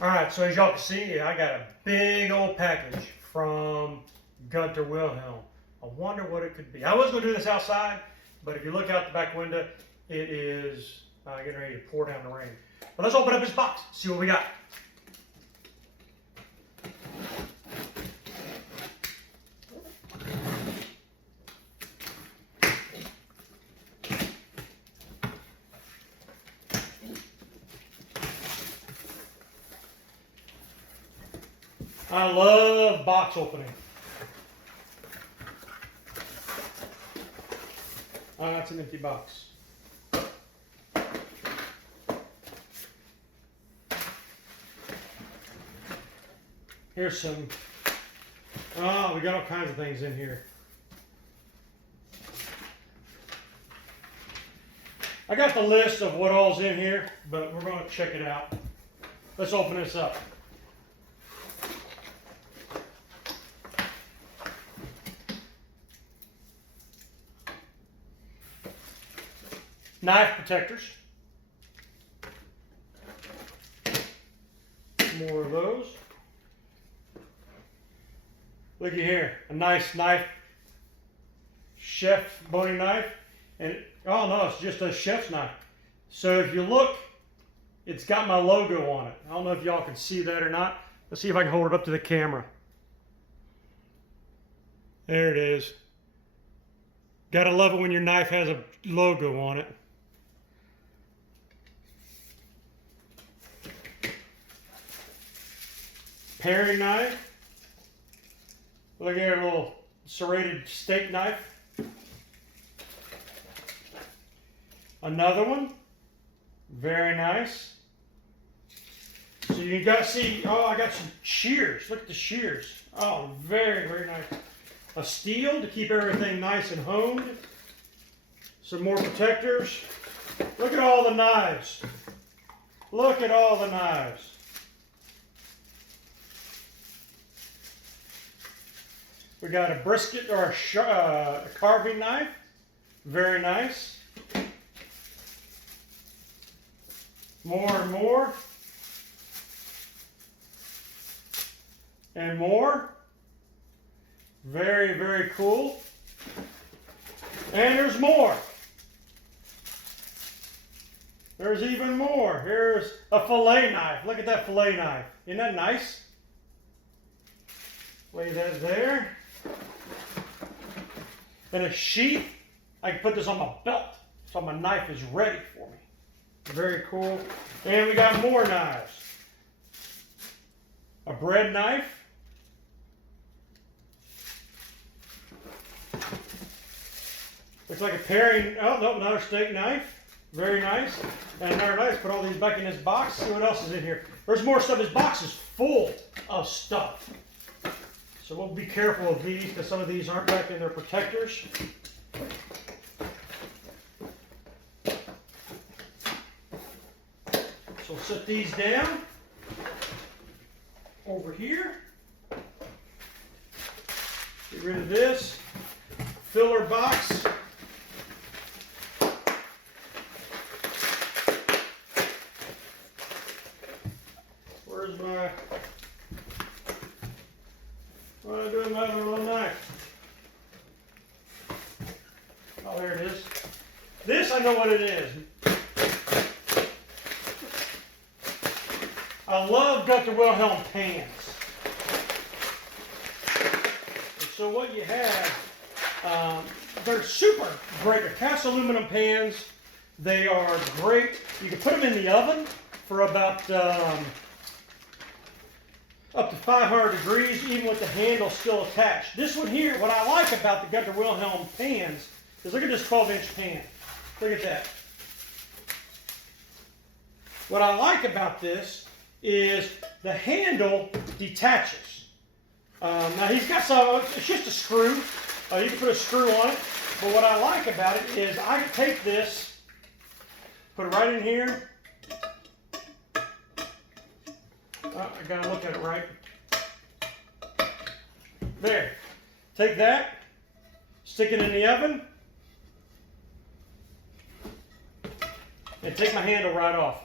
All right, so as y'all can see, I got a big old package from Gunter Wilhelm. I wonder what it could be. I was going to do this outside, but if you look out the back window, it is getting ready to pour down the rain. But let's open up this box, see what we got. I love box opening. Oh, that's an empty box. Here's some, oh, we got all kinds of things in here. I got the list of what all's in here, but we're going to check it out. Let's open this up. Knife protectors. More of those. Looky here, a nice knife, chef boning knife, and oh no, it's just a chef's knife. So if you look, it's got my logo on it. I don't know if y'all can see that or not. Let's see if I can hold it up to the camera. There it is. Gotta love it when your knife has a logo on it. Paring knife. Look here, a little serrated steak knife. Another one. Very nice. So you got to see, oh, I got some shears. Look at the shears. Oh, very, very nice. A steel to keep everything nice and honed. Some more protectors. Look at all the knives. Look at all the knives. We got a brisket or a carving knife. Very nice. More and more. And more. Very, very cool. And there's more. There's even more. Here's a fillet knife. Look at that fillet knife. Isn't that nice? Lay that there. And a sheath. I can put this on my belt so my knife is ready for me. Very cool. And we got more knives. A bread knife. Looks like a paring, oh no, another steak knife. Very nice. And another knife. Put all these back in this box. See what else is in here. There's more stuff. This box is full of stuff. So we'll be careful of these because some of these aren't back in their protectors. So we'll set these down over here. Get rid of this. Filler box. Where's my... What am I doing with my other little knife? Oh, there it is. This, I know what it is. I love Gunter Wilhelm pans. And so what you have, they're super great. They're cast aluminum pans. They are great. You can put them in the oven for about up to 500 degrees, even with the handle still attached. This one here, what I like about the Gunter Wilhelm pans is look at this 12-inch pan. Look at that. What I like about this is the handle detaches. Now he's got some, it's just a screw. You can put a screw on it. But what I like about it is I can take this, put it right in here. I gotta look at it right. There. Take that, stick it in the oven, and take my handle right off.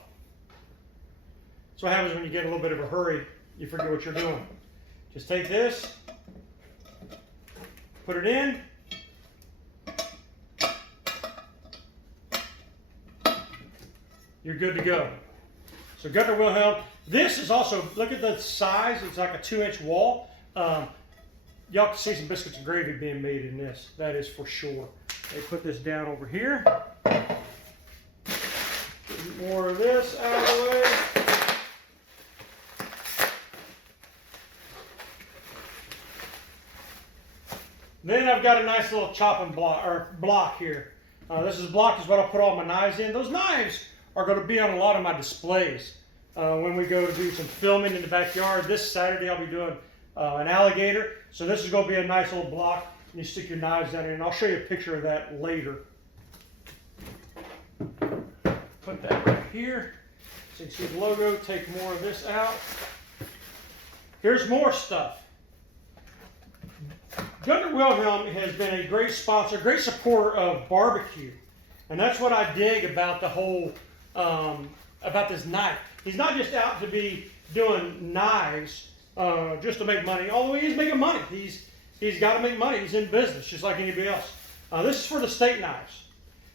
what happens when you get in a little bit of a hurry. You forget what you're doing. Just take this, put it in. You're good to go. So Gunter Wilhelm. This is also, look at the size. It's like a 2-inch wall. Y'all can see some biscuits and gravy being made in this. That is for sure. They put this down over here. Get more of this out of the way. Then I've got a nice little chopping block here. This block is what I'll put all my knives in. Those knives are going to be on a lot of my displays when we go to do some filming in the backyard. This Saturday I'll be doing an alligator. So this is going to be a nice little block. You stick your knives down in, and I'll show you a picture of that later. Put that right here. So you can see the logo. Take more of this out. Here's more stuff. Gunter Wilhelm has been a great sponsor, great supporter of barbecue. And that's what I dig about the whole, about this knife. He's not just out to be doing knives just to make money, although he is making money. He's got to make money. He's in business, just like anybody else. This is for the steak knives.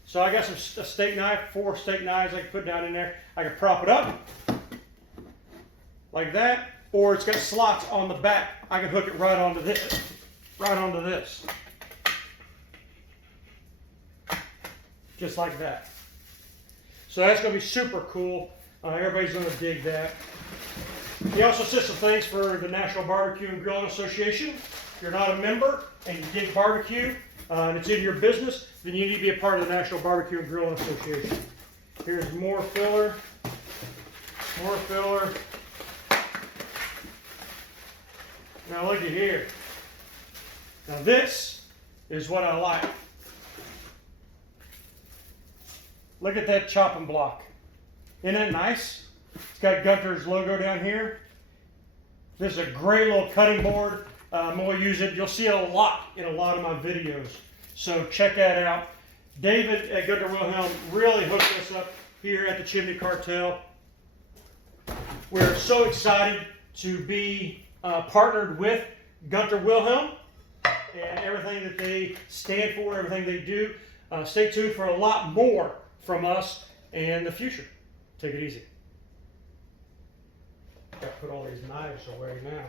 So I got a steak knife, 4 steak knives I can put down in there. I can prop it up like that, or it's got slots on the back. I can hook it right onto this. Just like that. So that's going to be super cool. Everybody's going to dig that. He also says some things for the National Barbecue and Grilling Association. If you're not a member and you dig barbecue and it's in your business, then you need to be a part of the National Barbecue and Grilling Association. Here's more filler. More filler. Now look at here. Now this is what I like. Look at that chopping block. Isn't that nice? It's got Gunter's logo down here. This is a great little cutting board. I'm going to use it. You'll see it a lot in a lot of my videos. So check that out. David at Gunter Wilhelm really hooked us up here at the Chimney Cartel. We're so excited to be partnered with Gunter Wilhelm and everything that they stand for, everything they do. Stay tuned for a lot more from us in the future. Take it easy. Got to put all these knives away now.